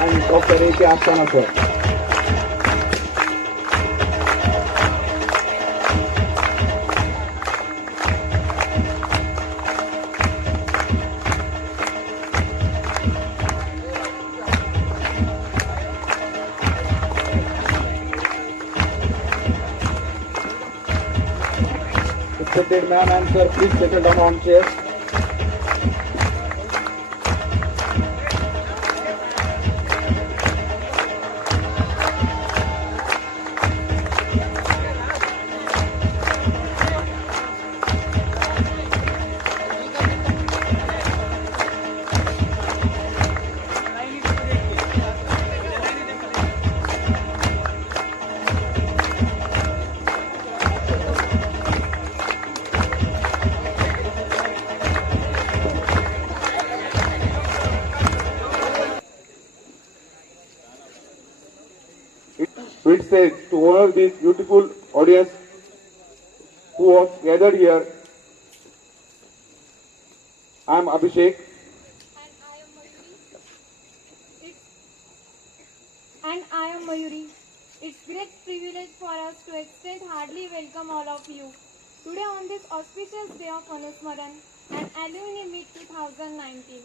and Dr. A.K. Astana sir. Respected ma'am and sir, please settle down on chairs. It says to honor this beautiful audience who was gathered here. I am Abhishek. And I am Mayuri. It's, and I am Mayuri. It's great privilege for us to extend heartily welcome all of you. Today on this auspicious day of Anusmaran and Alumni Meet 2019.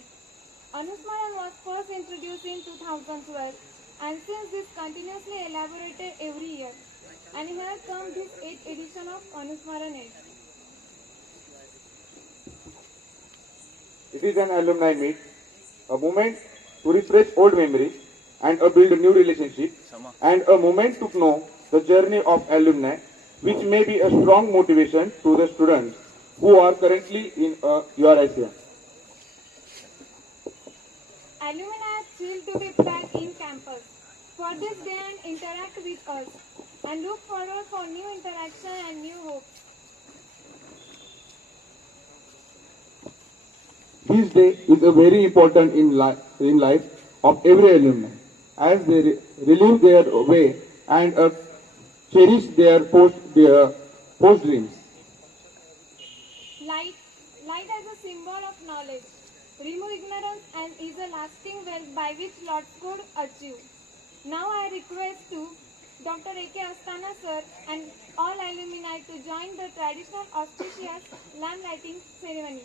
Anusmaran was first introduced in 2012 and since this continuously elaborated every year. And here comes this 8th edition of Anusmaran 8. It is an alumni meet, a moment to refresh old memories and build a new relationship, and a moment to know the journey of alumni, which may be a strong motivation to the students who are currently in URICM. Alumni are thrilled to be back in campus for this day and interact with us and look forward for new interaction and new hope. This day is a very important in life of every alumni, as they relive their way and cherish their post dreams. Light, light as a symbol of knowledge, remove ignorance and is a lasting wealth by which Lord could achieve. Now I request to Dr. A.K. Astana sir and all alumni to join the traditional auspicious lamp lighting ceremony.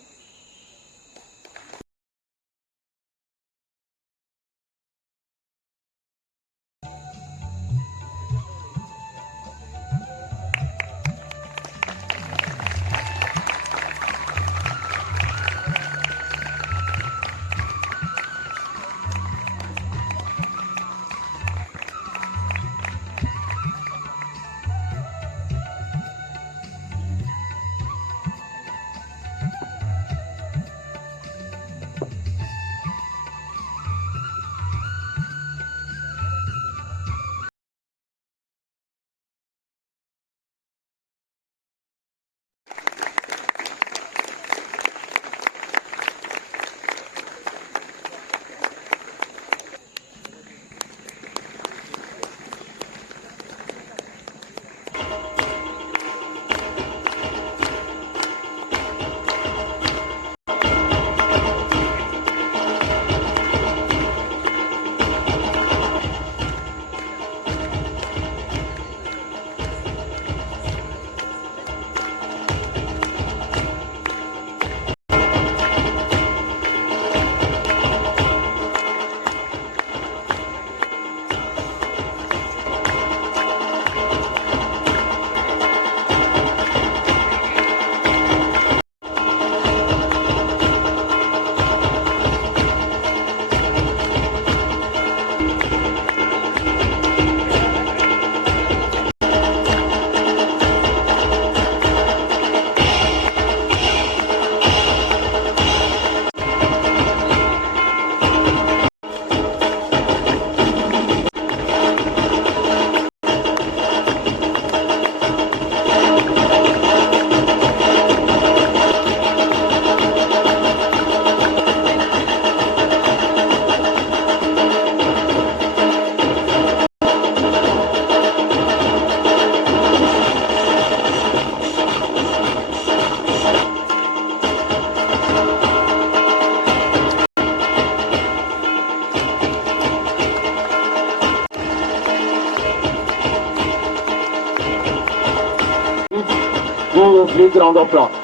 So please round of applause.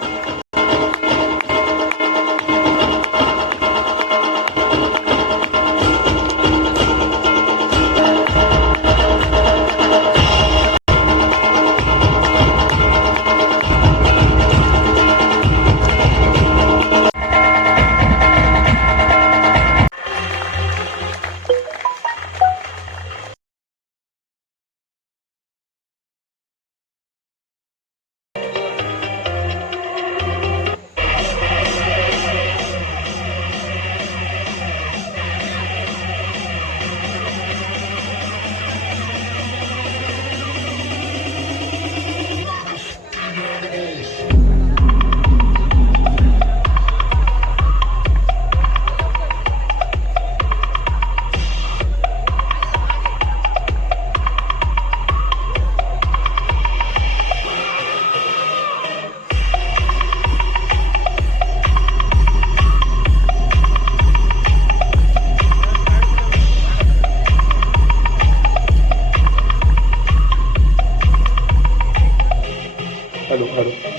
Hello.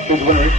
Please 1 minute.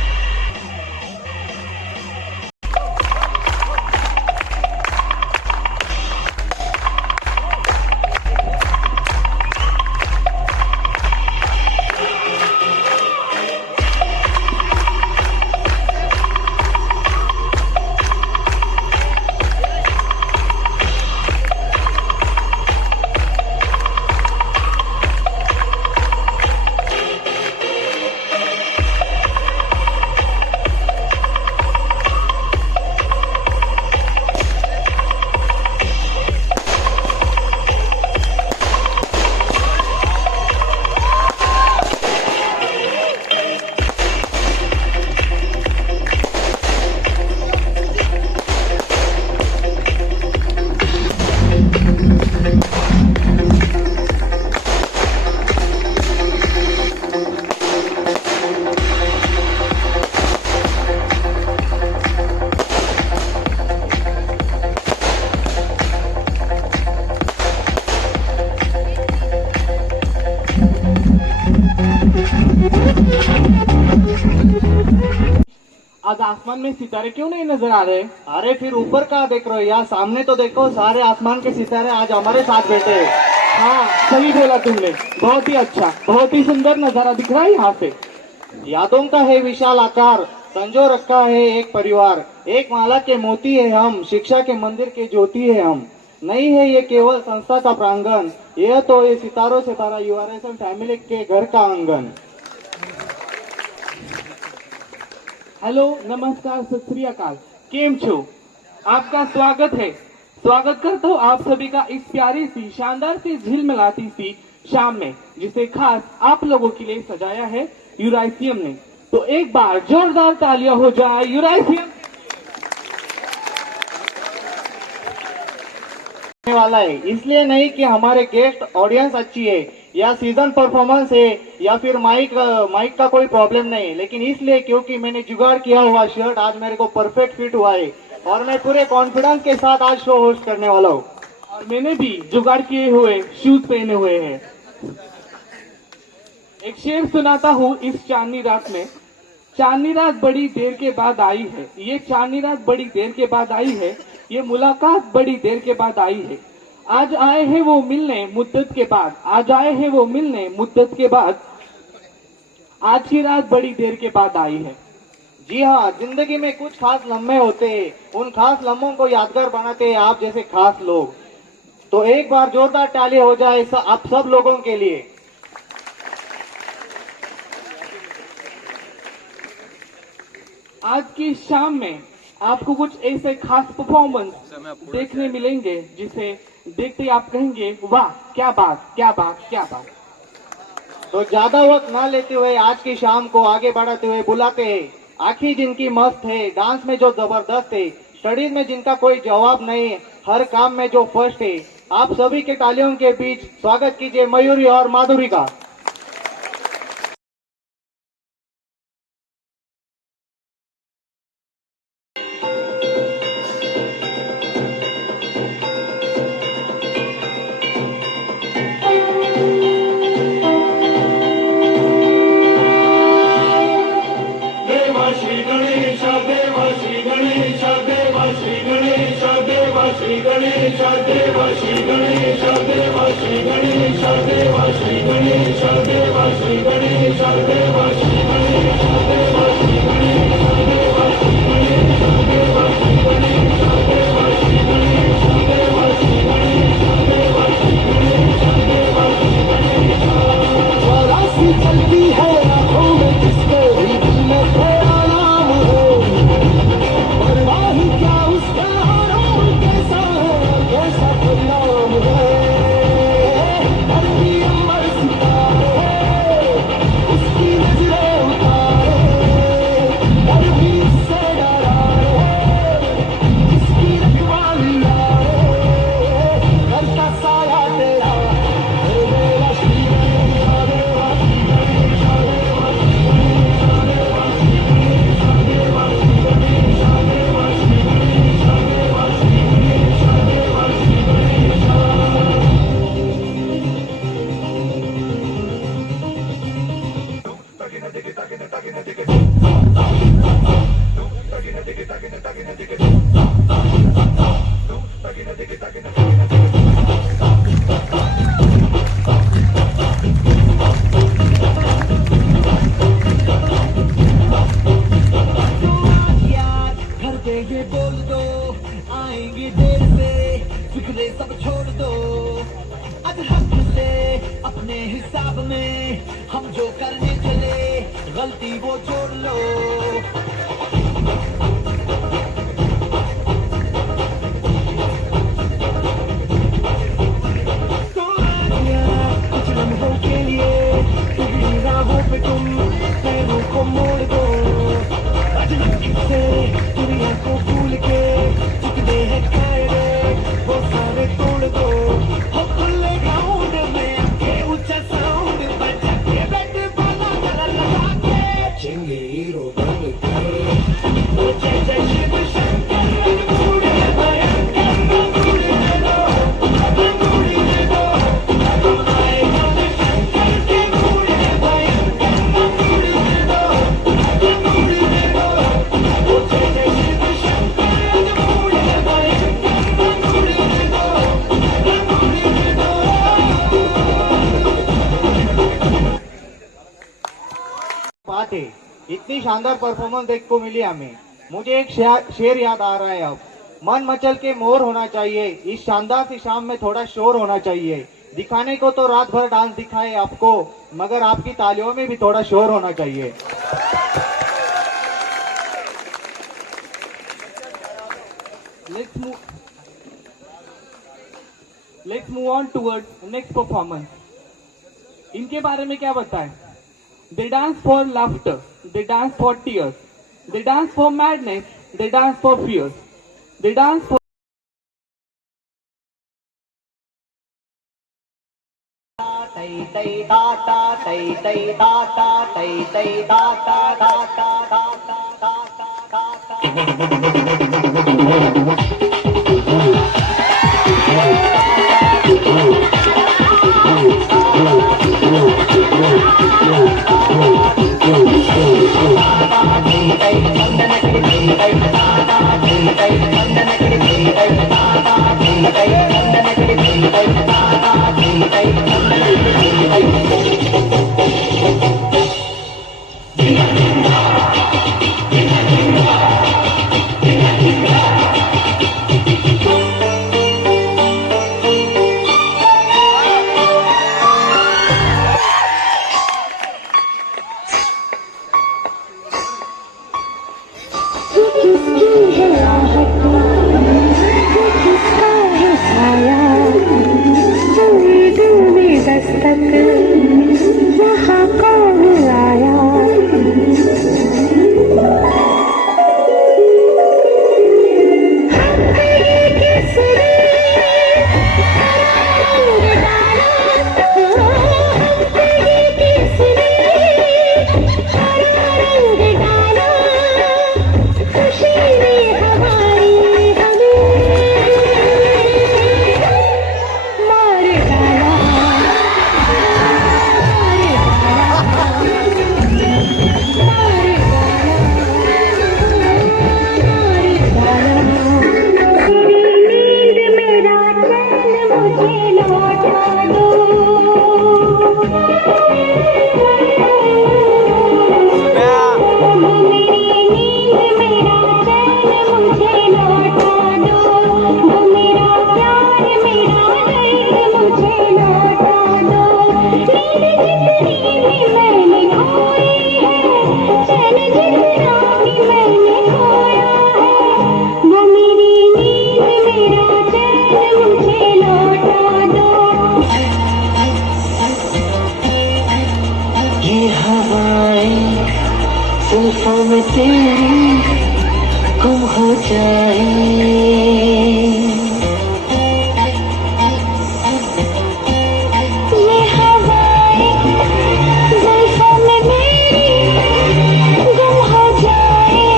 आज आसमान में सितारे क्यों नहीं नजर आ रहे? अरे फिर ऊपर कहाँ देख रहे हो? यहाँ सामने तो देखो, सारे आसमान के सितारे आज हमारे साथ बैठे हैं। हाँ, सही बोला तुमने। बहुत ही अच्छा, बहुत ही सुंदर नजारा दिख रहा है यहाँ से। यादों का है विशाल आकार, संजो रखा है एक परिवार। एक माला के मोती है हम, शिक्षा के मंदिर के ज्योति है हम। नहीं है ये केवल संस्था का प्रांगण, यह तो ये सितारों से भरा यूआरएसएम फैमिली के घर का आंगन। हेलो, नमस्कार, सत श्री अकाल, केम छो? आपका स्वागत है। स्वागत करता हूँ आप सभी का इस प्यारी सी, शानदार सी, झिलमिलाती सी शाम में, जिसे खास आप लोगों के लिए सजाया है यूराइसियम ने। तो एक बार जोरदार तालियां हो जाए यूराइसियम वाला है। इसलिए नहीं कि हमारे गेस्ट ऑडियंस अच्छी है या सीजन परफॉर्मेंस है या फिर माइक का कोई प्रॉब्लम नहीं है, लेकिन इसलिए क्योंकि मैंने जुगाड़ किया हुआ शर्ट आज मेरे को परफेक्ट फिट हुआ है और मैं पूरे कॉन्फिडेंस के साथ आज शो होस्ट करने वाला हूँ। और मैंने भी जुगाड़ किए हुए शूज पहने हुए हैं। एक शेर सुनाता हूँ इस चांदनी रात में। चांदनी रात बड़ी देर के बाद आई है, ये चांदनी रात बड़ी देर के बाद आई है, ये मुलाकात बड़ी देर के बाद आई है। आज आए हैं वो मिलने मुद्दत के बाद, आज आए हैं वो मिलने मुद्दत के बाद, आज की रात बड़ी देर के बाद आई है। जी हाँ, जिंदगी में कुछ खास लम्हे होते हैं, उन खास लम्हों को यादगार बनाते हैं आप जैसे खास लोग। तो एक बार जोरदार ताली हो जाए आप सब लोगों के लिए। आज की शाम में आपको कुछ ऐसे खास परफॉर्मेंस देखने मिलेंगे जिसे देखते ही आप कहेंगे वाह, क्या बात, क्या बात, क्या बात। तो ज्यादा वक्त ना लेते हुए आज की शाम को आगे बढ़ाते हुए बुलाते हैं आखिर जिनकी मस्त है, डांस में जो जबरदस्त है, स्टडीज में जिनका कोई जवाब नहीं है, हर काम में जो फर्स्ट है, आप सभी के तालियों के बीच स्वागत कीजिए मयूरी और माधुरी का। चलती है आंखों में जिसके भी दिल में तेरा नाम हो, परवाही क्या उसका हारों कैसा है और कैसा परिणाम है। धरती अमर सितारे उसकी नजरें उतारे, डर भी इससे डरा रे, इसकी रखवाली रे, करता साया तेरा हे मेरा श्री घर पे ये बोल दो आएंगे देर से, फिक्रे सब छोड़ दो आज हक से, अपने हिसाब में हम जो करने चले गलती वो जोड़ लो। तो आज्ञा कुछ लम्हों के लिए तुम राहों पे तुम पैरों को मोड़ दो, से दुनिया को भूल के जितने हैं कायदे वो सारे तोड़ दो। हो खुले ग्राउंड में आके ऊंचा साउंड बजा के बैठ बाला गला लगा के चेंगे हीरो बन के वो जय जय शिव शंकर बूढ़े भयंकर बूढ़े दे दो आए बोले शंकर के बूढ़े भयंकर बूढ़े दे दो। बात है, इतनी शानदार परफॉर्मेंस देखने को मिली हमें। मुझे एक शेर याद आ रहा है अब, मन मचल के मोर होना चाहिए, इस शानदार सी शाम में थोड़ा शोर होना चाहिए। दिखाने को तो रात भर डांस दिखाए आपको, मगर आपकी तालियों में भी थोड़ा शोर होना चाहिए। Let's move on towards next performance. इनके बारे में क्या बताएं? They dance for laughter, they dance for tears, they dance for madness, they dance for fears, they dance for tay tay da da tay tay da da tay tay da da da da da da लौटा दो। वो मेरी नींद मेरा चैन मुझे लौटा दो। वो मेरा प्यार मेरा दर्द मुझे लौटा दो। नींद जितनी भी मैंने खोई है, चैन जितना भी मैंने खोया है, वो मेरी नींद मेरा चैन मुझे लौटा दो। ये हवाएं जुल्फों में तेरी गुम हो जाए। ये हवाएं जुल्फों में मेरी गुम हो जाए।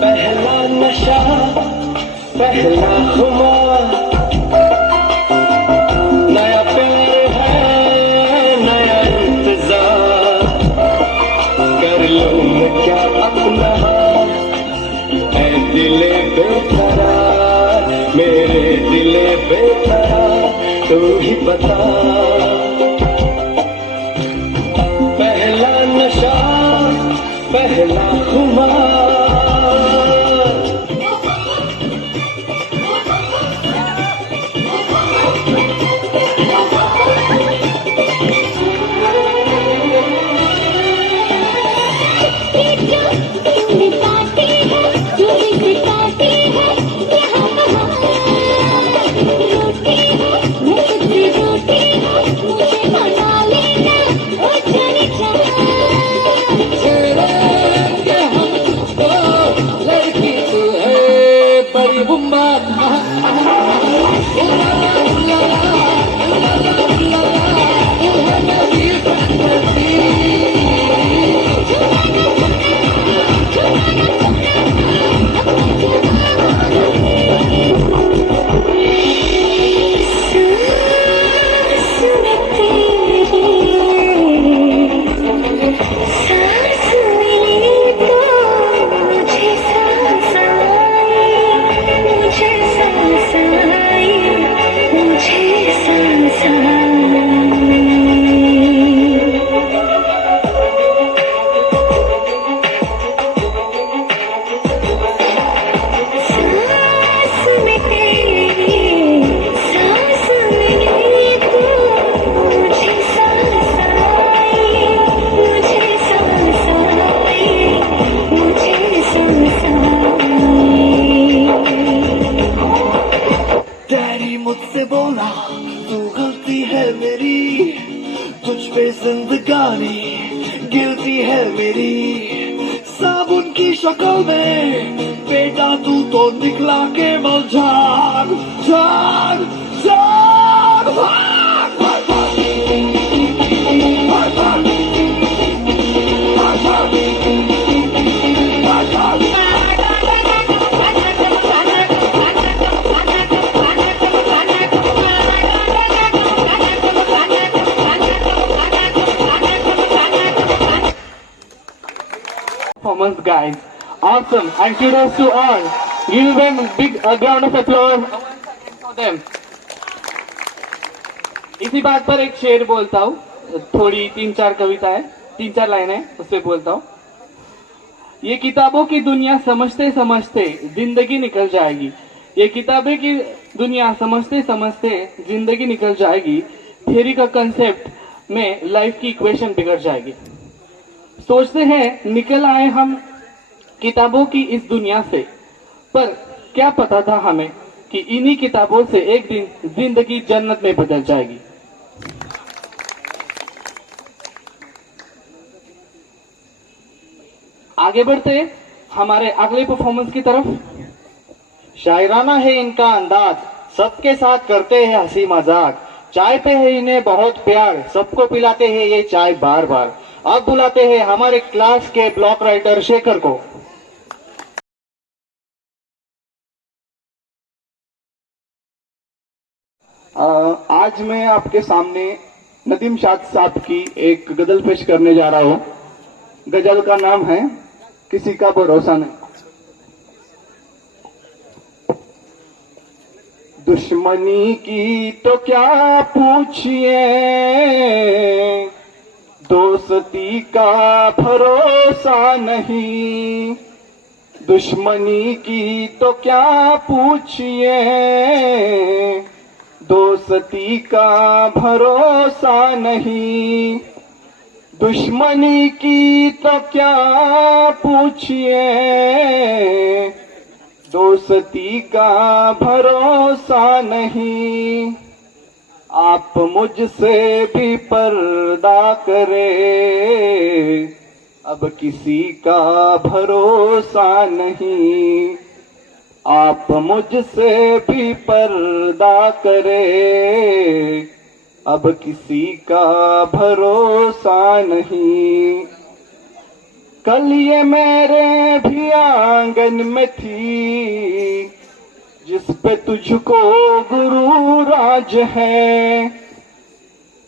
पहला नशा पहला खुमार, नया प्यार है नया इंतजार, कर लूं मैं क्या अपना ऐ दिले बेकरार, मेरे दिले बेकरार तू ही बता। पहला नशा पहला खुमार, मिटाती है मुझे सिखाती है यहाँ कहाँ रोती है मैं तुझसे रोती हूँ मुझे बना लेना ओ जाने जा। लड़की तू है बड़ी बुम्बाद। डैडी मुझसे बोला तू गलती है मेरी, तुझ पे जिंदगानी गिरती है मेरी। साबुन की शक्ल में बेटा तू तो निकला केवल झाग झाग झाग। भाग भाग भाग भाग भाग भाग भाग भाग भाग। Performance guys, awesome and kudos to all. Give them big round of applause for them. इसी बात पर एक शेर बोलता हूँ, थोड़ी 3-4 कविता है, 3-4 लाइन है, उस पर बोलता हूँ। ये किताबों की दुनिया समझते समझते जिंदगी निकल जाएगी। ये किताबें की दुनिया समझते समझते जिंदगी निकल जाएगी। थ्योरी का कंसेप्ट में लाइफ की इक्वेशन बिगड़ जाएगी। सोचते हैं निकल आए हम किताबों की इस दुनिया से, पर क्या पता था हमें कि इन्हीं किताबों से एक दिन जिंदगी जन्नत में बदल जाएगी। आगे बढ़ते हमारे अगले परफॉर्मेंस की तरफ। शायराना है इनका अंदाज, सबके साथ करते हैं हंसी मजाक। चाय पे है इन्हें बहुत प्यार, सबको पिलाते हैं ये चाय बार बार। अब बुलाते हैं हमारे क्लास के ब्लॉक राइटर शेखर को। आज मैं आपके सामने नदीम शाद साहब की एक गजल पेश करने जा रहा हूँ। गजल का नाम है किसी का भरोसा नहीं। दुश्मनी की तो क्या पूछिए, दोस्ती का भरोसा नहीं। दुश्मनी की तो क्या पूछिए, दोस्ती का भरोसा नहीं। दुश्मनी की तो क्या पूछिए, दोस्ती का भरोसा नहीं। आप मुझसे भी पर्दा करे, अब किसी का भरोसा नहीं। आप मुझसे भी पर्दा करे, अब किसी का भरोसा नहीं। कल ये मेरे भी आंगन में थी, जिस पे तुझको गुरु राज है।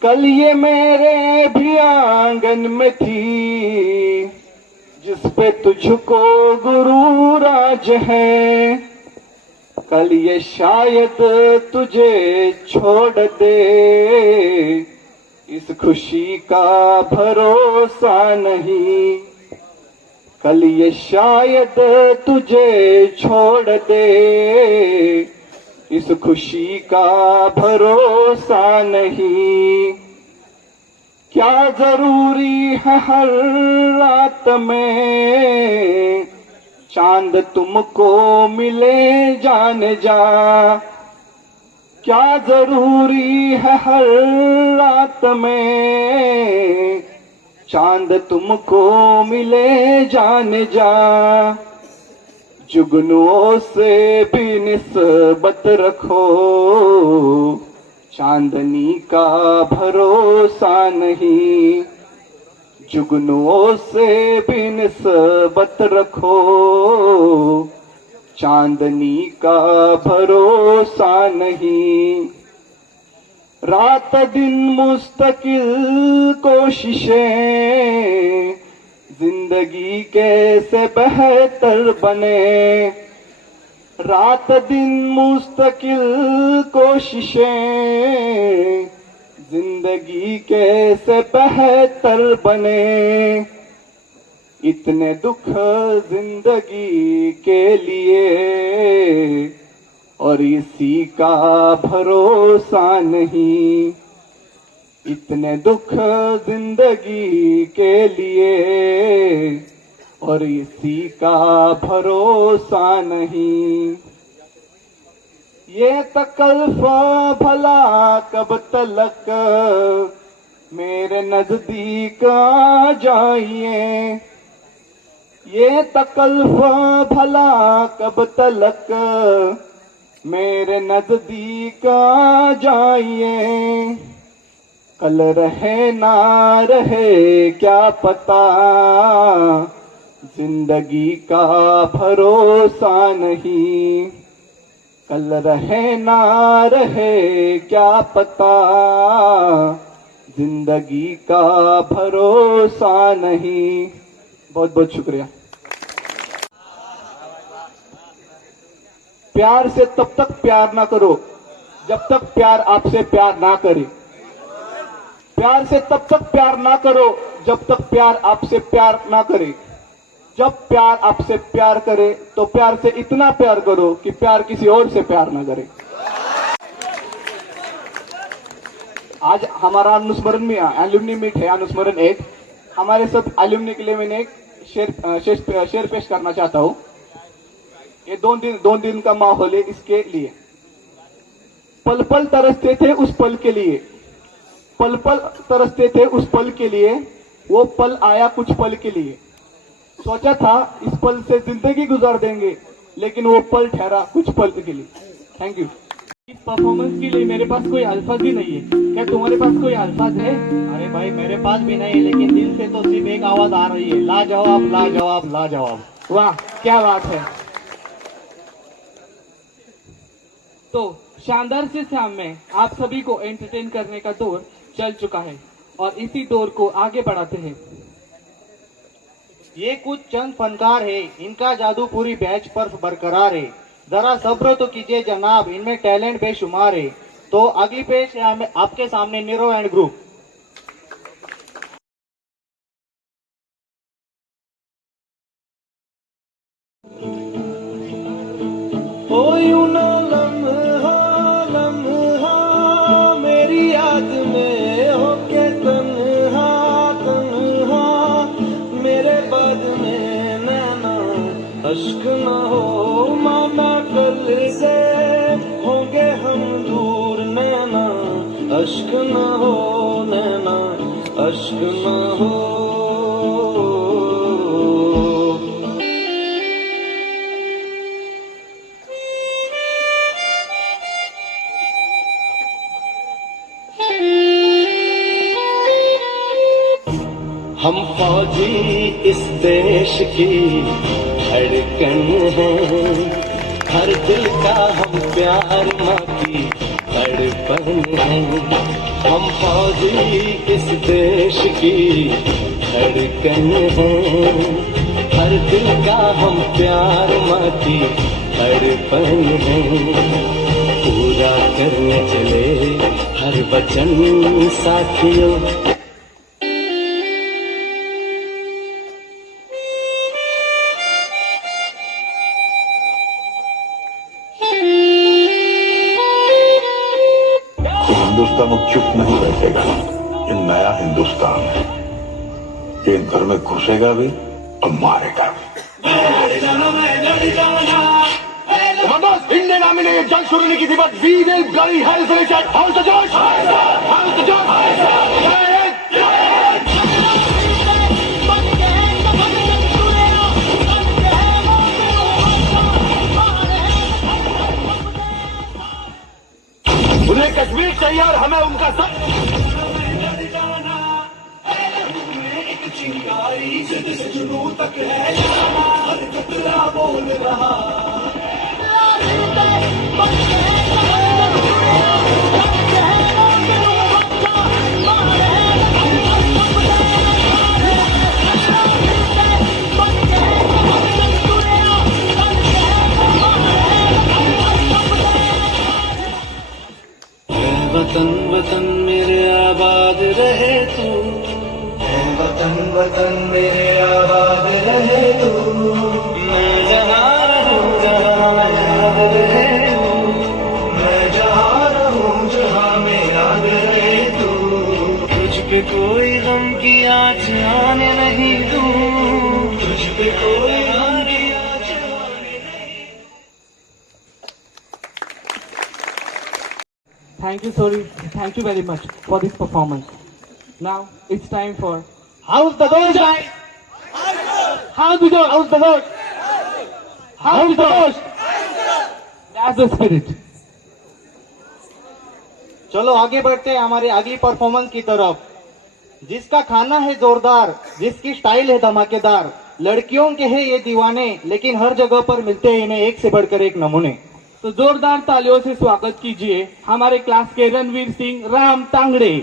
कल ये मेरे भी आंगन में थी, जिस पे तुझको गुरु राज है। कल ये शायद तुझे छोड़ दे, इस खुशी का भरोसा नहीं। कल ये शायद तुझे छोड़ दे, इस खुशी का भरोसा नहीं। क्या जरूरी है हर रात में चांद तुमको मिले जाने जा। क्या जरूरी है हर रात में चांद तुमको मिले जाने जा। जुगनुओं से भी निस्बत रखो, चांदनी का भरोसा नहीं। जुगनुओं से भी निस्बत रखो, चांदनी का भरोसा नहीं। रात दिन मुस्तकिल कोशिशें, जिंदगी कैसे बेहतर बने। रात दिन मुस्तकिल कोशिशें, जिंदगी कैसे बेहतर बने। इतने दुख जिंदगी के लिए, और इसी का भरोसा नहीं। इतने दुख जिंदगी के लिए, और इसी का भरोसा नहीं। ये तकल्फा भला कब तलक मेरे नजदीक आ जाइए। ये तकल्फा भला कब तलक मेरे नजदीक आ जाइए। कल रहे ना रहे क्या पता, जिंदगी का भरोसा नहीं। कल रहे ना रहे क्या पता, जिंदगी का भरोसा नहीं। बहुत बहुत शुक्रिया। प्यार से तब तक प्यार ना करो जब तक प्यार आपसे प्यार ना करे। प्यार से तब तक प्यार ना करो जब तक प्यार आपसे प्यार ना करे। जब प्यार आपसे प्यार करे तो प्यार से इतना प्यार करो कि प्यार किसी और से प्यार ना करे। आज हमारा अनुस्मरण में एल्यूमिनी मीट है, अनुस्मरण 1। हमारे सब एल्यूमिनी के लिए मैंने एक शेर पेश करना चाहता हूँ। ये दो दिन का माहौल है इसके लिए। पल पल तरसते थे उस पल के लिए, पल पल तरसते थे उस पल के लिए, वो पल आया कुछ पल के लिए। सोचा था इस पल से जिंदगी गुजार देंगे, लेकिन वो पल ठहरा कुछ पल के लिए। Thank you. इस परफॉर्मेंस के लिए मेरे पास कोई अल्फाज ही नहीं है। क्या तुम्हारे पास कोई अल्फाज है? अरे भाई मेरे पास भी नहीं, लेकिन दिल से तो सिर्फ एक आवाज आ रही है, लाजवाब लाजवाब लाजवाब। वाह क्या बात है। तो शानदार से शाम में आप सभी को एंटरटेन करने का दौर चल चुका है और इसी दौर को आगे बढ़ाते हैं। ये कुछ चंद फनकार है, इनका जादू पूरी बैच पर बरकरार है। जरा सब्र तो कीजिए जनाब, इनमें टैलेंट बेशुमार है। तो अगली पेश है आपके सामने नीरो एंड ग्रुप। ओ यूं ना लम्हा लम्हा मेरी याद में होके तन्हा तन्हा, मेरे बाद में नैना अश्क न हो माना, कल से होंगे हम दूर नैना अश्क न हो, नैना अश्क न हो। हम फौजी इस देश की धड़कन हैं, हर दिल का हम प्यार माँ की धड़पन हैं। हम फौजी इस देश की धड़कन हैं, हर दिल का हम प्यार माँ की धड़पन हैं। पूरा करने चले हर वचन साथियों, हिंदुस्तान वो चुप नहीं बैठेगा। ये नया हिंदुस्तान है, ये इन घर में घुसेगा भी और मारेगा भी। इंडियन आर्मी ने ये जंग शुरू नहीं की थी, but we will bloody hell for it. How's the जोश, हाउस द जोश। उन्हें कश्मीर चाहिए और हमें उनका सब। चिंगारी जिद से जुनून तक है जाना, हर खतरा बोल रहा। वतन वतन मेरे आबाद रहे तू, वतन वतन मेरे आबाद रहे तू। मैं जहाँ रहूँ जहाँ याद रहे तू, मैं जहाँ रहूँ जहाँ में याद रहे तू। तुझ पे कोई गम की आँच आने नहीं दूँ, तुझ पे कोई गम की आँच आने नहीं। Thank you very much for this performance. Now it's time for How's the dosh? How's the dosh? How's the dosh? How's the dosh? That's the spirit. चलो आगे बढ़ते हैं हमारे अगली परफॉर्मेंस की तरफ। जिसका खाना है जोरदार, जिसकी स्टाइल है धमाकेदार, लड़कियों के हैं ये दीवाने, लेकिन हर जगह पर मिलते हैं इन्हें एक से बढ़कर एक नमूने। तो जोरदार तालियों से स्वागत कीजिए हमारे क्लास के रणवीर सिंह राम तांगड़े।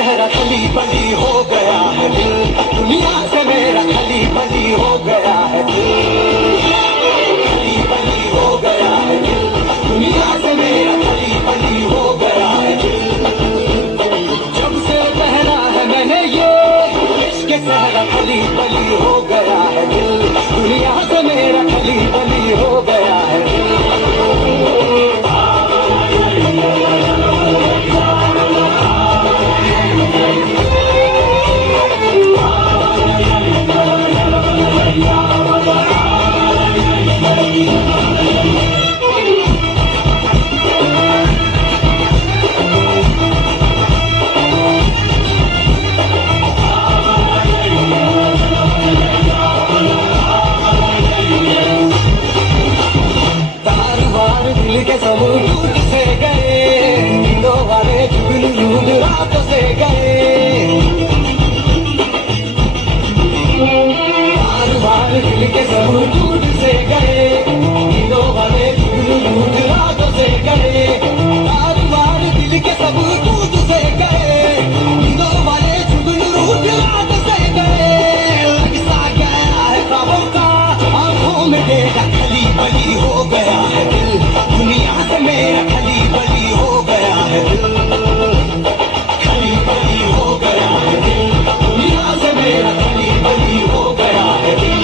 मेरा खली बली हो गया है दिल, दुनिया से मेरा खली बली हो गया है दिल, खली बली हो गया है दिल, दुनिया से मेरा रूठ रातों से गए, बार बार दिल के सब टूट से गए, नींदों वाले जुगनू रूठ रातों से गए, बार बार दिल के सब टूट से गए, नींदों वाले जुगनू रूठ रातों से गए। लगता गया है ख्वाबों का आंखों में देखा, खली बली हो गया है दिल, दुनिया से मेरा खली बली हो गया है दिल, खली बली हो गया है दिल, दुनिया से मेरा खली बली हो गया है दिल।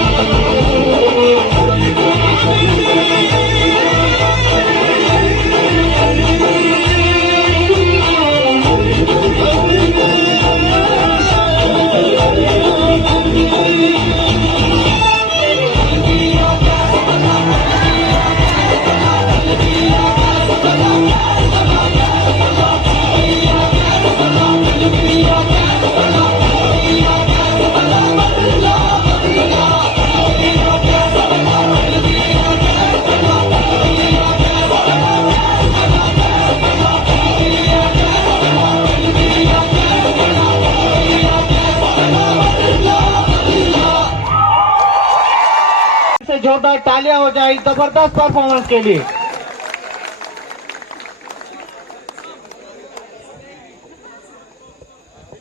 से जोरदार तालियां हो जाए जबरदस्त परफॉर्मेंस के लिए।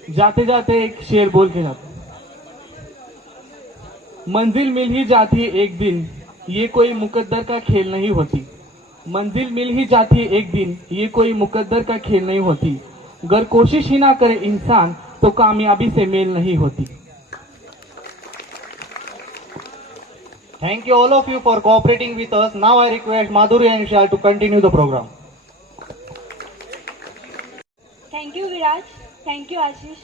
जाते जाते एक शेर बोल के जाते, मंजिल मिल ही जाती एक दिन, ये कोई मुकद्दर का खेल नहीं होती, मंजिल मिल ही जाती एक दिन, ये कोई मुकद्दर का खेल नहीं होती, अगर कोशिश ही ना करे इंसान तो कामयाबी से मेल नहीं होती। Thank you all of you for cooperating with us. Now I request Madhuri and Vishal to continue the program. Thank you Viraj, thank you Ashish.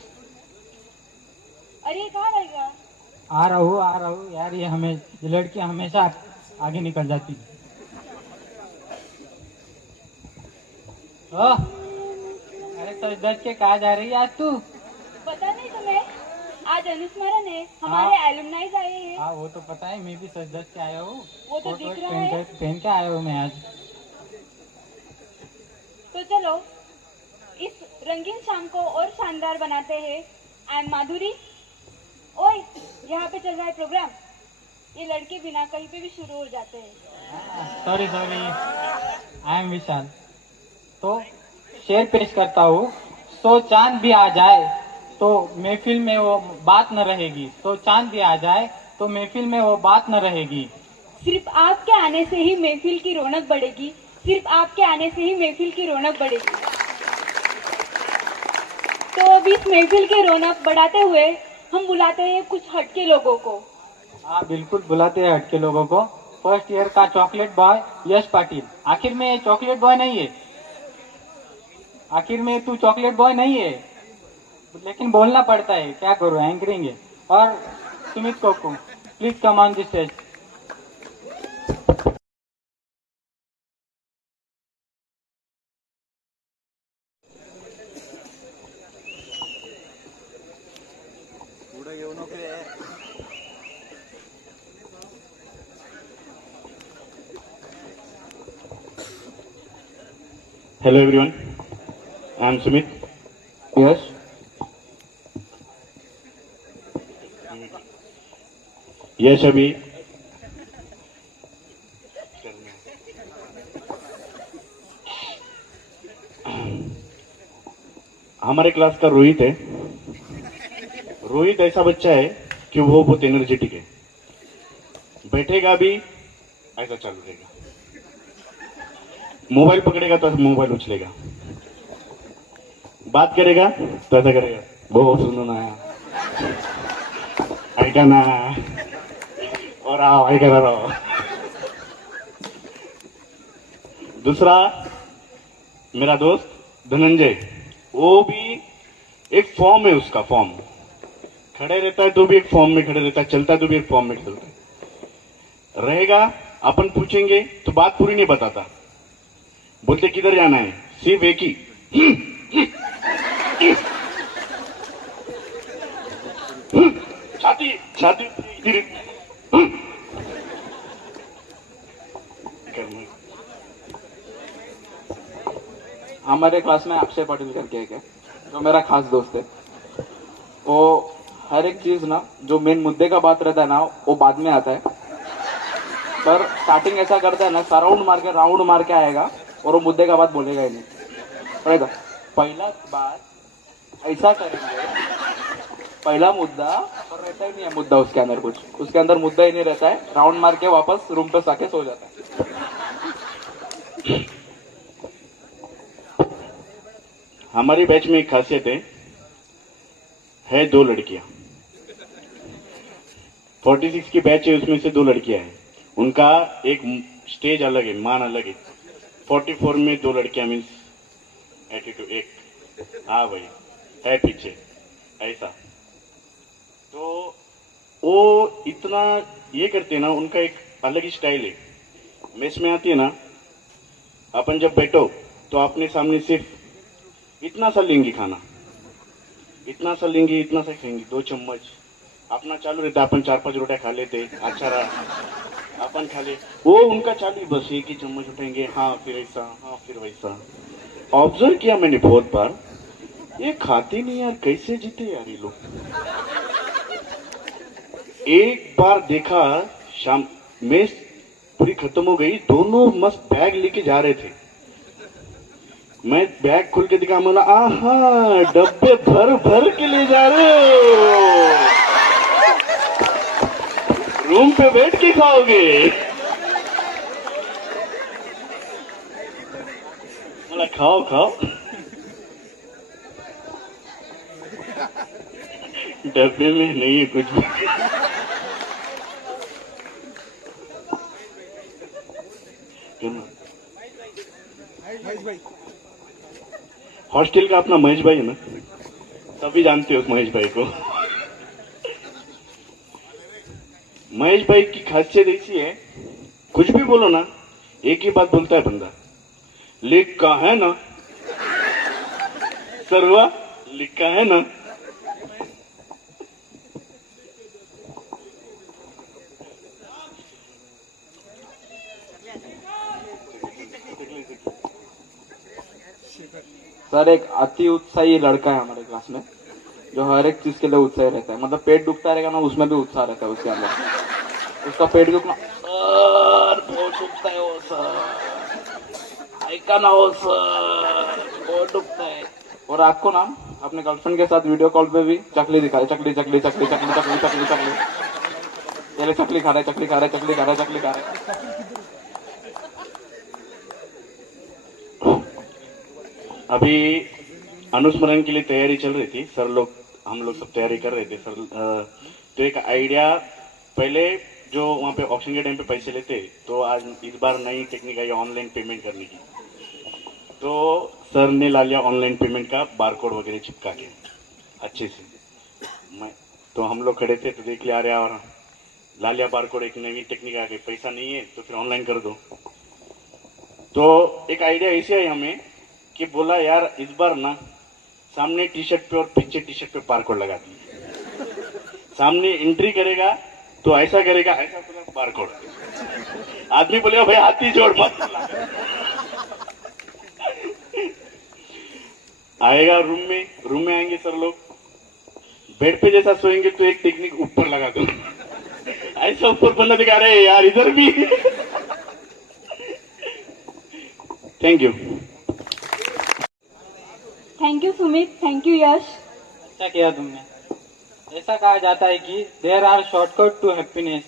अरे कहाँ रह गया? आ रहा हूँ यार, ये लड़की हमेशा आगे निकल जाती है। अरे तो दस के कहा जा रही है आज तू? पता नहीं तुम्हें, आज अनुस्मरण है, हमारे एलुमनाइज आए हैं। हाँ वो तो पता है, मैं भी सच दस के आया हूँ, वो तो दिख रहा है। पहन के आया हूँ मैं आज। तो चलो इस रंगीन शाम को और शानदार बनाते हैं। आई एम माधुरी। ओए, यहाँ पे चल रहा है प्रोग्राम, ये लड़के बिना कहीं पे भी शुरू हो जाते हैं। सॉरी आई एम विशाल। तो शेर पेश करता हूँ, सो चांद भी आ जाए तो महफिल में वो बात न रहेगी, तो चांद भी आ जाए तो महफिल में वो बात न रहेगी। सिर्फ आपके आने से ही महफिल की रौनक बढ़ेगी, सिर्फ आपके आने से ही महफिल की रौनक बढ़ेगी। तो अब इस महफिल की रौनक बढ़ाते हुए हम बुलाते हैं कुछ हटके लोगों को। हाँ बिल्कुल बुलाते हैं हटके लोगों को। फर्स्ट ईयर का चॉकलेट बॉय यश पाटिल। आखिर में चॉकलेट बॉय नहीं है, आखिर में तू चॉकलेट बॉय नहीं है, लेकिन बोलना पड़ता है, क्या करूँ, एंकरिंग है। और Sumit cuckoo, please come on the stage. Hello everyone, I am Sumit. Yes. Yes अभी हमारे क्लास का रोहित है। रोहित ऐसा बच्चा है कि वो बहुत एनर्जेटिक है, बैठेगा भी ऐसा चालू रहेगा, मोबाइल पकड़ेगा तो मोबाइल उछलेगा, बात करेगा तो ऐसा करेगा, वो सुनो ना, ऐका ना, और आओ ऐका रहो। दूसरा मेरा दोस्त धनंजय, वो भी एक फॉर्म है, उसका फॉर्म, खड़े रहता है तो भी एक फॉर्म में खड़े रहता है, चलता है तो भी एक फॉर्म में चलता है रहेगा। अपन पूछेंगे तो बात पूरी नहीं बताता, बोलते किधर जाना है, सिर्फ एक ही छाती छाती हमारे क्लास में अक्षय पाटिल करके एक है, जो मेरा खास दोस्त है, वो हर एक चीज ना जो मेन मुद्दे का बात रहता है ना वो बाद में आता है, पर स्टार्टिंग ऐसा करता है ना, सराउंड मार के राउंड मार के आएगा और वो मुद्दे का बात बोलेगा ही नहीं। पड़ेगा पहला बात ऐसा करेंगे, पहला मुद्दा और रहता ही नहीं है मुद्दा उसके अंदर, कुछ उसके अंदर मुद्दा ही नहीं रहता है, राउंड मार के वापस रूम पे आके सो जाता है। हमारी बैच में एक खासियत है 2 लड़कियां। 46 की बैच है, उसमें से 2 लड़कियां हैं। उनका एक स्टेज अलग है, मान अलग है। 44 में 2 लड़कियां मीन्स एटीट्यूड एक, हाँ भाई है पीछे ऐसा। तो वो इतना ये करते हैं ना, उनका एक अलग ही स्टाइल है। मेस में आती है ना, अपन जब बैठो तो अपने सामने सिर्फ इतना सा लेंगी खाना, इतना सा लेंगी, इतना सा खाएंगी, 2 चम्मच अपना चालू रहता। अपन 4-5 रोटियां खा लेते, अच्छा रहा अपन खा ले, वो उनका चालू बस एक ही चम्मच उठाएंगे, हाँ फिर ऐसा, हाँ फिर वैसा। ऑब्जर्व किया मैंने बहुत बार, ये खाते नहीं यार, कैसे जीते यार ये लोग। एक बार देखा शाम में पूरी खत्म हो गई, दोनों मस्त बैग लेके जा रहे थे। मैं बैग खोल के दिखा, बोला आहा डब्बे भर भर के ले जा रहे हो, रूम पे बैठ के खाओगे। बोला खाओ खाओ, डब्बे में नहीं है कुछ भी। हॉस्टल का अपना महेश भाई है ना, सभी जानते हो उस महेश भाई को। महेश भाई की खासियत ऐसी है, कुछ भी बोलो ना एक ही बात बोलता है बंदा, लिखा है ना सरवा, लिखा है ना। सर एक अति उत्साही लड़का है हमारे क्लास में, जो हर एक चीज के लिए उत्साही रहता है। मतलब पेट दुखता रहेगा ना, उसमें भी उत्साह रहता है उसके अंदर। उसका पेट दुखना, सर बहुत दुखता है वो सर, ऐका ना हो सर बहुत दुखता है। और आपको ना अपने गर्लफ्रेंड के साथ वीडियो कॉल पे भी चकली दिखा रहे, चकली चकली चकली चकली चकली चकली चकली, पहले चकली खा रहे, चकली खा रहे, चकली खा रहे, चकली खा रहे। अभी अनुस्मरण के लिए तैयारी चल रही थी, सर लोग हम लोग सब तैयारी कर रहे थे सर। तो एक आइडिया, पहले जो वहाँ पे ऑक्शन के टाइम पे पैसे लेते, तो आज इस बार नई टेक्निक आई ऑनलाइन पेमेंट करने की। तो सर ने ला लिया ऑनलाइन पेमेंट का बारकोड वगैरह चिपका के अच्छे से। तो हम लोग खड़े थे तो देख लिया, अरे और ला लिया बारकोड, एक नई टेक्निक आ गई, पैसा नहीं है तो फिर ऑनलाइन कर दो। तो एक आइडिया ऐसे आई हमें कि बोला यार इस बार ना सामने टी शर्ट पे और पीछे टी शर्ट पे बारकोड लगा दी। सामने एंट्री करेगा तो ऐसा करेगा, ऐसा करेगा बारकोड। आदमी बोलेगा भाई हाथी जोड़ मत। आएगा रूम में आएंगे सर लोग, बेड पे जैसा सोएंगे तो एक टेक्निक ऊपर लगा दो, ऐसा ऊपर बंदा दिखा रहे यार इधर भी। Thank you. Thank you Sumit, thank you Yash. अच्छा किया तुमने। ऐसा कहा जाता है कि there are shortcut to happiness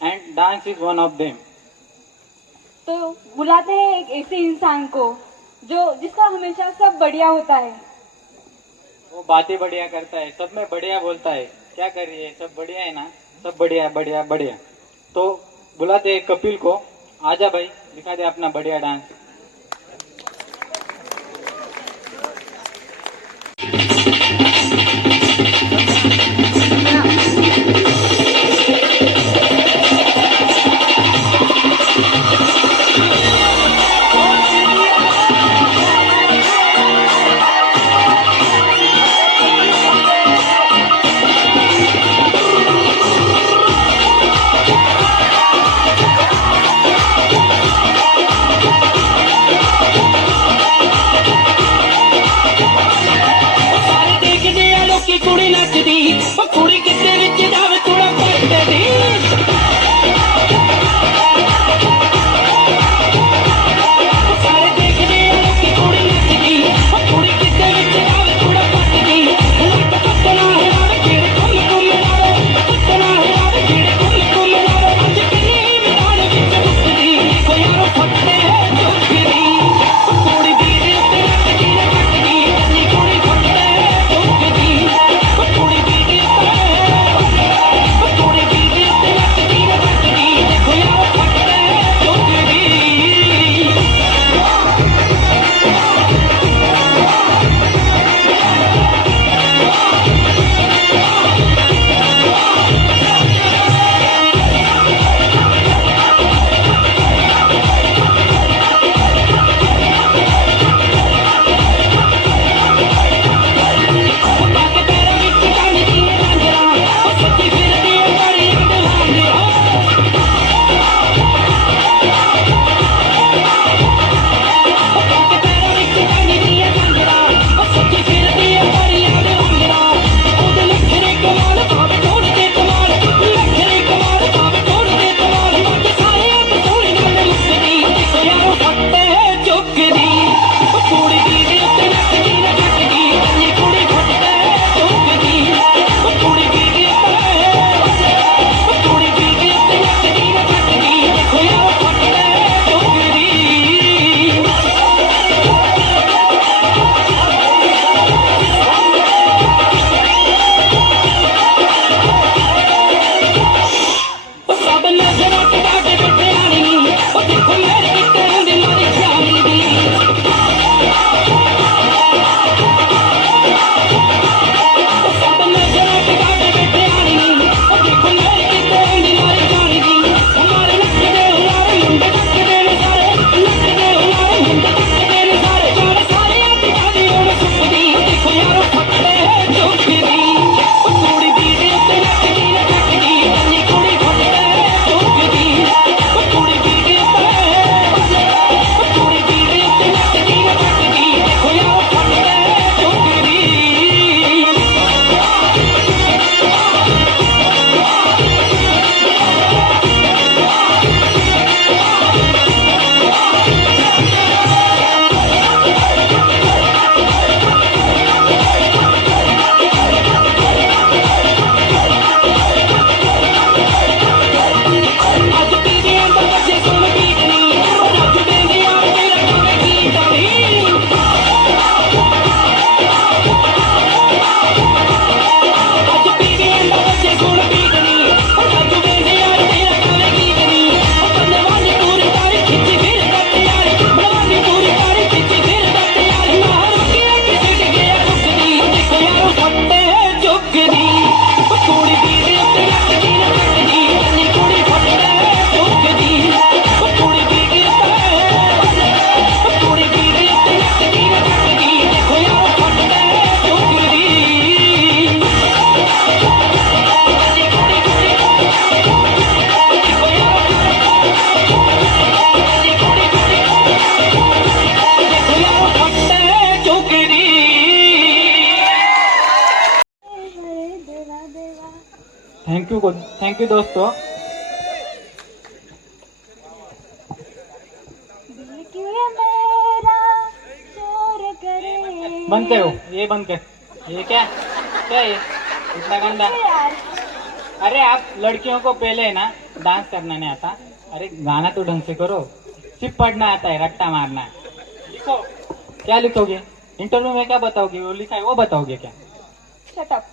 and dance is one of them. तो बुलाते हैं एक ऐसे इंसान को जिसका हमेशा सब बढ़िया होता है। वो बातें बढ़िया करता है, सब में बढ़िया बोलता है, क्या करिए सब बढ़िया है ना, सब बढ़िया बढ़िया बढ़िया। तो बुलाते हैं कपिल को, आजा भाई दिखा दे अपना बढ़िया डांस। थैंक यू दोस्तों। दिल क्यों मेरा शोर करे। बंद करो, ये बंद कर। ये क्या क्या ये इतना गंदा? यार अरे आप लड़कियों को पहले है ना डांस करना नहीं आता। अरे गाना तो ढंग से करो। सिर्फ पढ़ना आता है, रट्टा मारना है। लिखो। क्या लिखोगे? इंटरव्यू में क्या बताओगे? वो लिखा है वो बताओगे क्या? Shut up.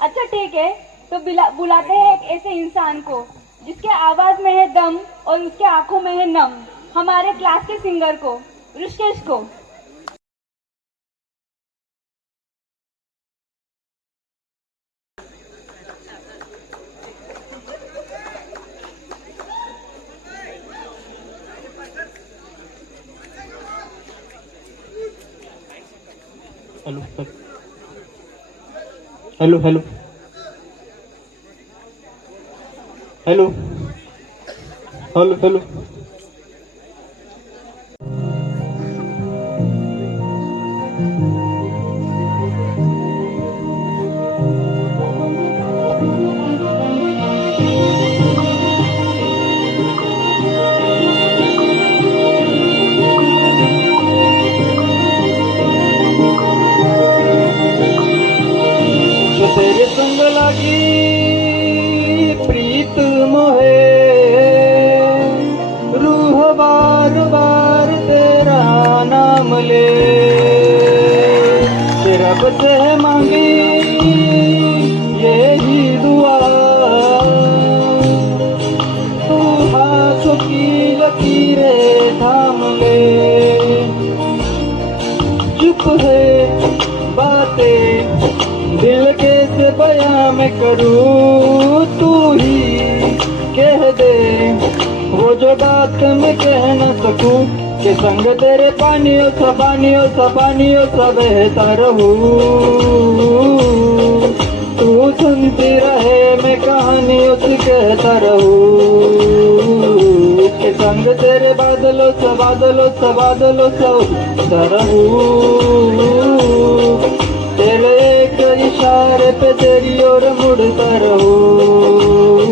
अच्छा ठीक है तो बुलाते हैं एक ऐसे इंसान को जिसके आवाज में है दम और उसके आंखों में है नम, हमारे क्लास के सिंगर को, ऋषिकेश को। Hello hello hello hello hello hello. तेरे संग लागी प्रीत मोहे, रूह बार बार तेरा नाम ले, तेरा बसे है मांगी यही दुआ, तू हाथ की लकीरें थाम ले। चुप है बातें दिल के से बयां मैं करूँ, तू ही कह दे वो जो बात मैं कह न सकूं, कि संग तेरे पानियों सा बहता रहूं। तू सुनती रहे मैं कहानियों से कहता रहूं, कि संग तेरे बादलों सा उड़ता रहूं। तेरे एक इशारे पे तेरी ओर मुड़ता रहूं।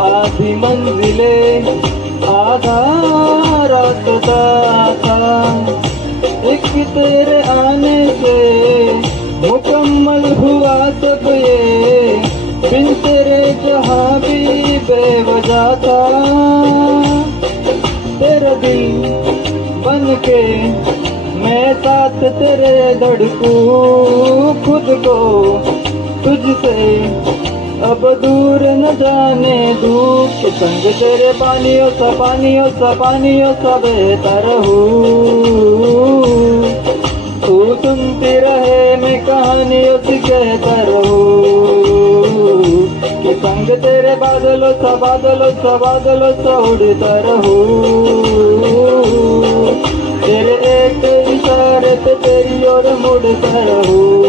आधी मंजिले आधा रास्ता था, एक तेरे आने से मुकम्मल हुआ सब ये, बिन तेरे जहाँ भी बेवजह था। तेरा दिल बन के मैं साथ तेरे धड़कूं, खुद को तुझसे अब दूर न जाने दूं, कि संग तेरे पानियों सा बहता रहूं। तू सुनती रहे मैं कहानियों से कहता रहूं, कि संग तेरे बादलों सा उड़ता रहूं। तेरे एक इशारे पे तेरी ओर मुड़ता रहूं।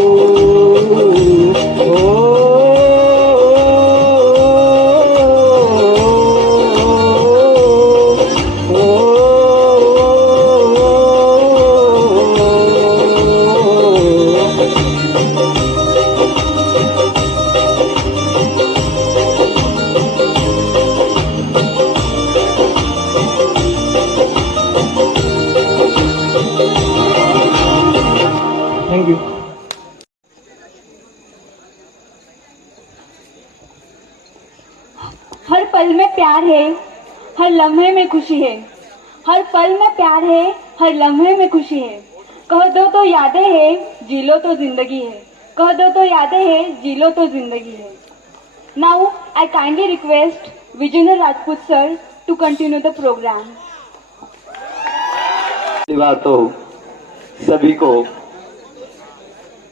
प्यार है, हर लम्हे में खुशी है। हर पल में प्यार है, हर लम्हे में खुशी है। कह दो तो यादें हैं, जी लो तो जिंदगी है। कह दो तो यादें हैं, जी लो तो जिंदगी है। Now I kindly request Vijendra Rajput sir to continue the program. पहली बार तो सभी को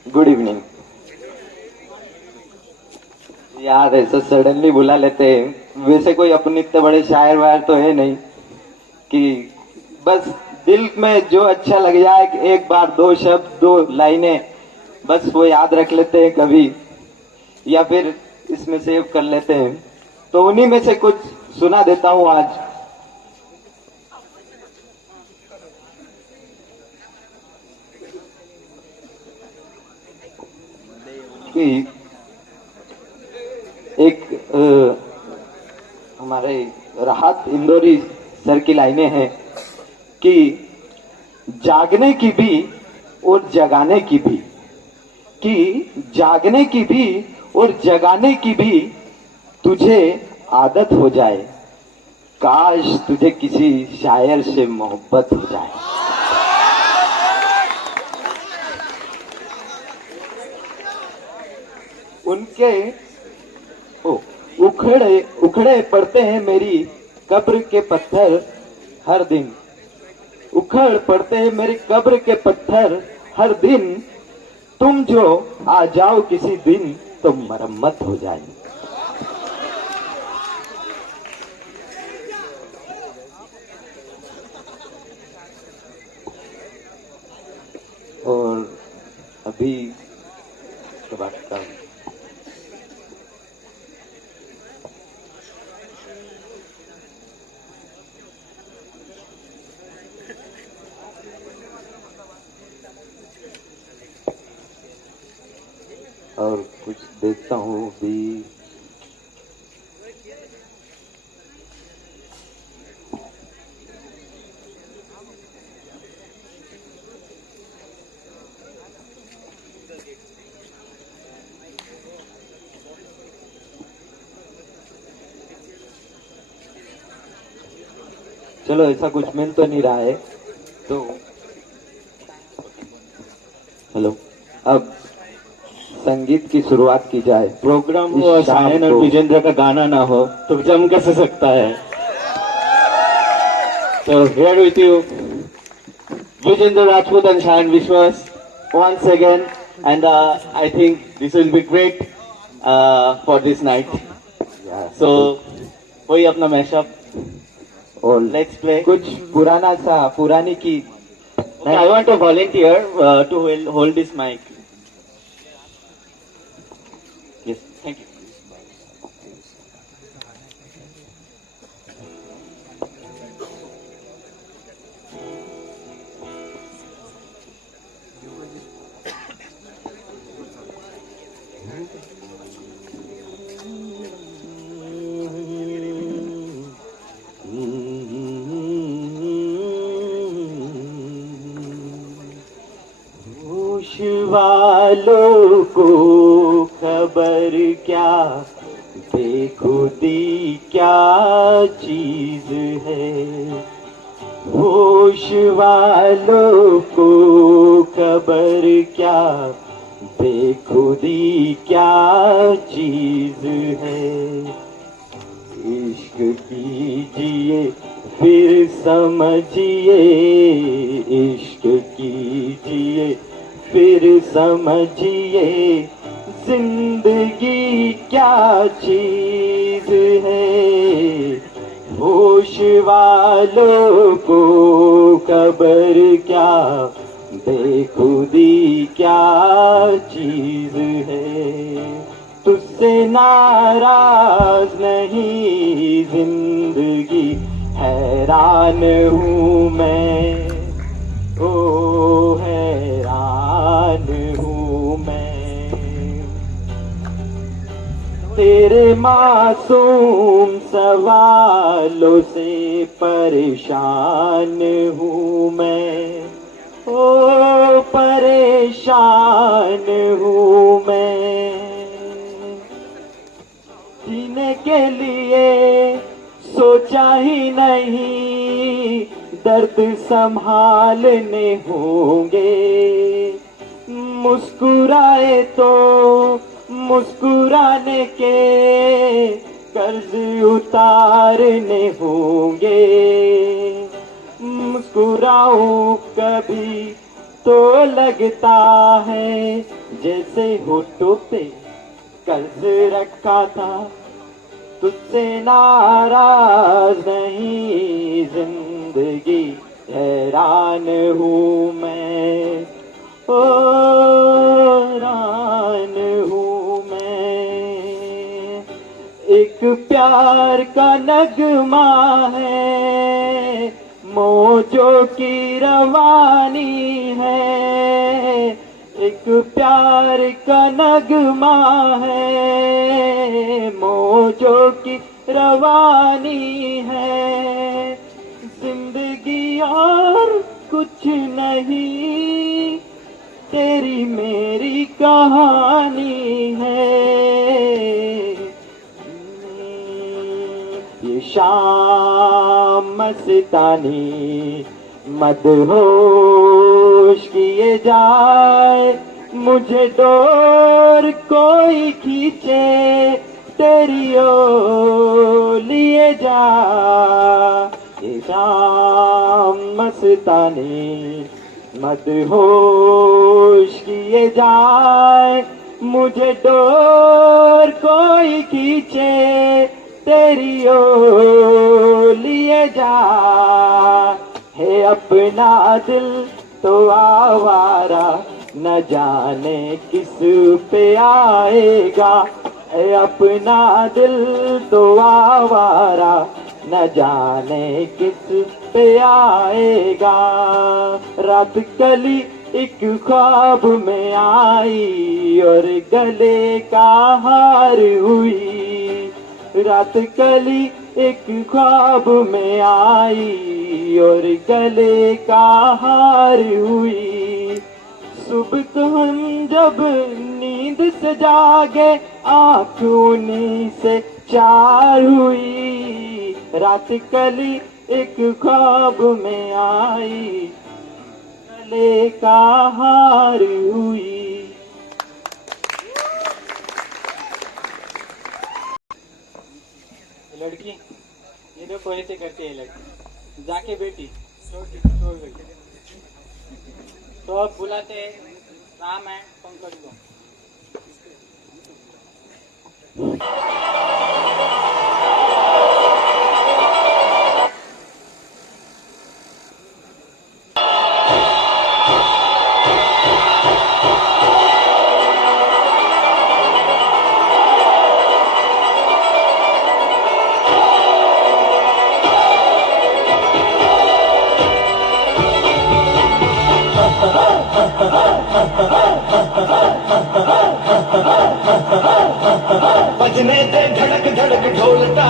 गुड इवनिंग। यार ऐसा सडनली बुला लेते हैं, वैसे कोई अपने इतने बड़े शायर वायर तो है नहीं कि बस दिल में जो अच्छा लग जाए एक बार दो शब्द दो लाइनें बस वो याद रख लेते हैं कभी, या फिर इसमें सेव कर लेते हैं। तो उन्हीं में से कुछ सुना देता हूं आज। कि एक हमारे राहत इंदौरी सर की लाइनें हैं कि जागने की भी और जगाने की भी, कि जागने की भी और जगाने की भी तुझे आदत हो जाए, काश तुझे किसी शायर से मोहब्बत हो जाए। उनके उखड़े उखड़े पड़ते हैं मेरी कब्र के पत्थर हर दिन, उखड़ पड़ते हैं मेरी कब्र के पत्थर हर दिन, तुम जो आ जाओ किसी दिन तो मरम्मत हो जाए। और अभी बात का और कुछ देखता हूँ भी। चलो ऐसा कुछ मिल तो नहीं रहा है तो हेलो, अब संगीत की शुरुआत की जाए। प्रोग्राम हो शायन और विजेंद्र का गाना ना हो तो जम कैसे सकता है। तो here with you Vijendra Rajput and Shayan Vishwas once again, and I think this will be great for this night. So कोई अपना मैशअप और let's play कुछ पुराना सा पुरानी की। Okay, I want to volunteer to hold this mic. Yes, thank you. होश वालों को खबर क्या, बेखुदी क्या चीज है। होश वालों को खबर क्या, बेखुदी क्या चीज है। इश्क कीजिए फिर समझिए, इश्क कीजिए फिर समझिए, जिंदगी क्या चीज है। होश वालों को खबर क्या, बेखुदी क्या चीज है। तुझसे नाराज नहीं जिंदगी, हैरान हूँ मैं, ओ हैरान हूँ मैं। तेरे मासूम सवालों से परेशान हूँ मैं, ओ परेशान हूँ मैं। जीने के लिए बचा ही नहीं, दर्द संभालने होंगे। मुस्कुराए तो मुस्कुराने के कर्ज उतारने होंगे। मुस्कुराऊं कभी तो लगता है जैसे होठों पे कर्ज रखा था। तुझसे नाराज नहीं जिंदगी, हैरान हूँ मैं, हैरान हूँ मैं। एक प्यार का नगमा है, मौजों की रवानी है। एक प्यार का नगमा है, मौजों की रवानी है। जिंदगी और कुछ नहीं, तेरी मेरी कहानी है। ये शाम मस्तानी मदहोश किए जाए, मुझे डोर कोई खींचे तेरी ओर लिए जा। ये शाम मस्तानी मदहोश किए जाए, मुझे डोर कोई खींचे तेरी ओर लिए जा। है अपना दिल तो आवारा, न जाने किस पे आएगा। है अपना दिल तो आवारा, न जाने किस पे आएगा। रात कली एक ख्वाब में आई और गले का हार हुई। रात कली एक ख्वाब में आई और गले का हार हुई। सुबह को हम जब नींद से जागे, आँख उन्हीं से चार हुई। रात कली एक ख्वाब में आई, गले का हार हुई। लड़की ये देखो ऐसे करती है लड़की, जाके बेटी छोड़ गई। तो अब बुलाते हैं राम एंड पंकज को। बजने दे धड़क धड़क ढोलता।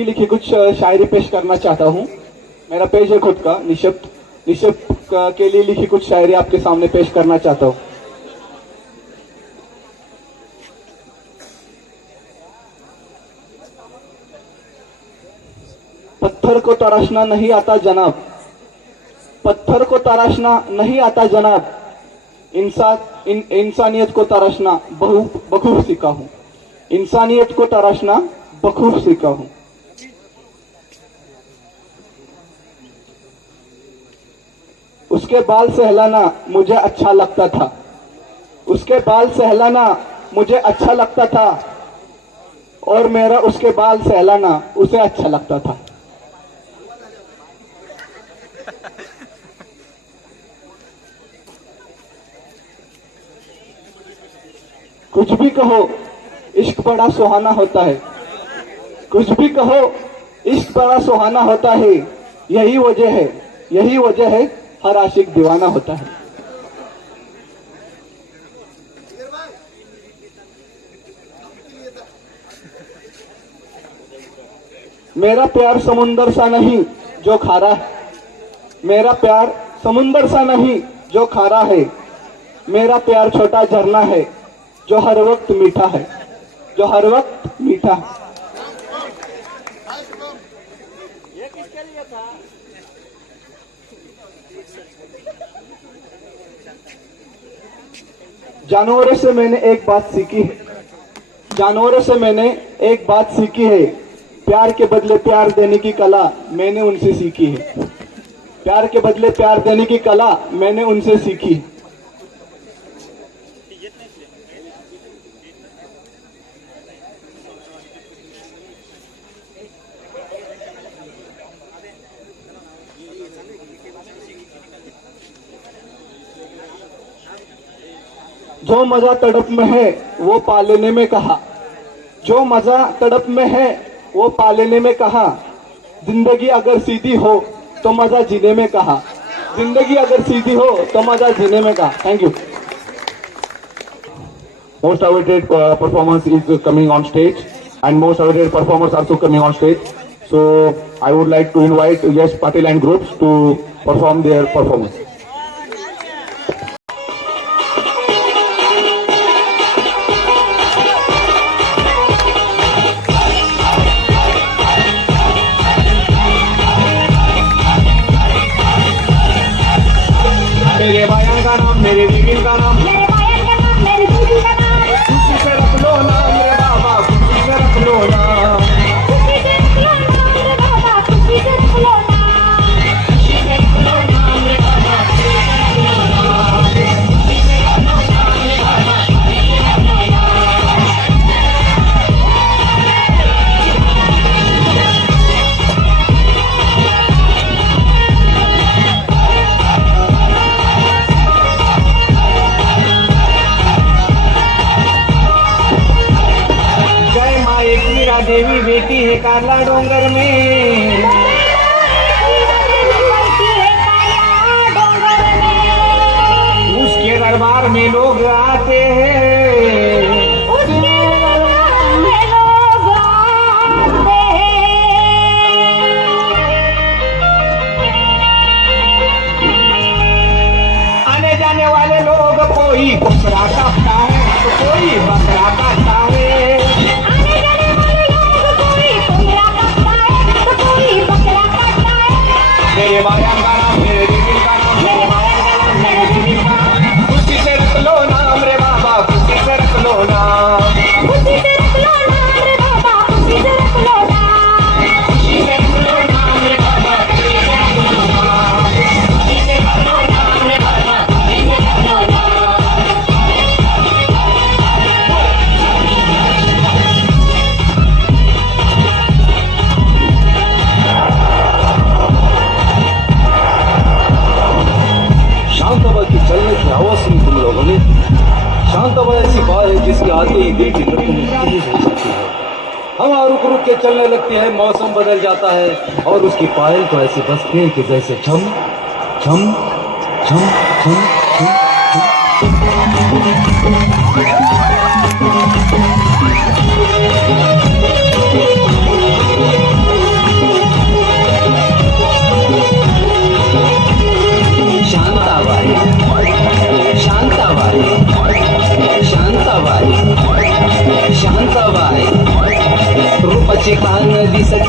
की लिखी कुछ शायरी पेश करना चाहता हूँ। मेरा पेज है खुद का, निशब्द के लिए लिखी कुछ शायरी आपके सामने पेश करना चाहता हूँ। पत्थर को तराशना नहीं आता जनाब, पत्थर को तराशना नहीं आता जनाब, इंसानियत को तराशना बखूब सीखा हूँ, इंसानियत को तराशना बखूब सीखा हूँ। उसके बाल सहलाना मुझे अच्छा लगता था, उसके बाल सहलाना मुझे अच्छा लगता था, और मेरा उसके बाल सहलाना उसे अच्छा लगता था। कुछ भी कहो इश्क बड़ा सुहाना होता है, कुछ भी कहो इश्क बड़ा सुहाना होता है, यही वजह है हर आशिक दीवाना होता है। मेरा प्यार समुंदर सा नहीं जो खारा है, मेरा प्यार समुंदर सा नहीं जो खारा है, मेरा प्यार छोटा झरना है जो हर वक्त मीठा है, जो हर वक्त मीठा है। जानवरों से मैंने एक बात सीखी है, जानवरों से मैंने एक बात सीखी है, प्यार के बदले प्यार देने की कला मैंने उनसे सीखी है, प्यार के बदले प्यार देने की कला मैंने उनसे सीखी है। जो मजा तड़प में है वो पा लेने में कहा, जो मजा तड़प में है वो पा लेने में कहा, जिंदगी अगर सीधी हो तो मजा जीने में कहा, जिंदगी अगर सीधी हो तो मजा जीने में कहा। Thank you. Most awaited performance is coming on stage, and most awaited performers also coming on stage. So I would like to invite Yash Patil and groups to perform their performance. मेरे बयान का नाम, मेरे दीदी का नाम, मेरे बयान का नाम, मेरे दीदी का नाम, खुशी से रख लो नाम रे बाबा, खुशी से रख लो नाम, खुशी से रख लो नाम रे बाबा, खुशी से रख लो नाम, खुशी से रख लो नाम रे बाबा, खुशी से रख लो नाम, खुशी से रख लो नाम रे बाबा, खुशी से रख लो नाम। जय माँ एक मीरा देवी बेटी है काला डोंगर में, उसके दरबार में लोग आते हैं, उसके दरबार में लोग आते हैं। आने जाने वाले लोग कोई बकरा काटता है तो कोई बकरा काटता है, आने जाने वाले लोग कोई कुमरा काटता है तो कोई बकरा काटता है। मेरे बयान का नाम, मेरे दीदी का नाम, मेरे बयान का नाम, मेरे दीदी का नाम, खुशी से रख लो नाम रे बाबा, खुशी से रख लो नाम, खुशी से रख लो नाम रे बाबा, खुशी से रख लो नाम, खुशी से रख लो नाम रे बाबा, खुशी से रख लो नाम, खुशी से रख लो नाम रे बाबा, खुशी से रख लो नाम। शांत हवा की चलने की आवाज सुनी तुम लोगों ने, शांत हवा ऐसी बात है जिसके आते ही दिल की धड़कन तेज हो जाती है, हवा रुक रुक के चलने लगती है, मौसम बदल जाता है और उसकी पायल तो ऐसी बजती है कि जैसे झम झम झम झम झम।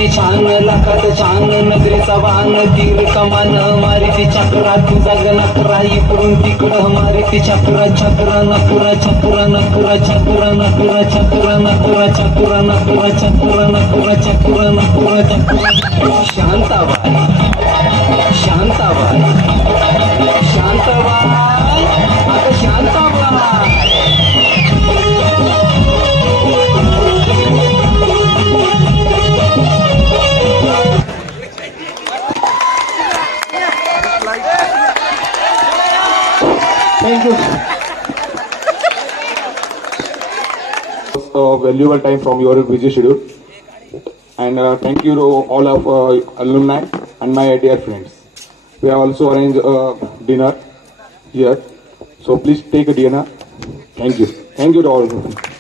ती छान लाखात छान नगरीचा वाहन तीर कमान मारी ती चक्रा तुझा नकरा इकडून तिकडं मारी ती चक्रा चक्रा नकुरा चक्रा नकुरा चक्रा नकुरा चक्रा नकुरा चक्रा नकुरा चक्रा नकुरा चक्रा नकुरा चक्रा शांताबाई शांताबाई शांताबाई आता Shantabai Thank you. Valuable time from your busy schedule, and thank you to all of alumni and my dear friends. We have also arranged dinner here, so please take a dinner. Thank you. Thank you to all of you.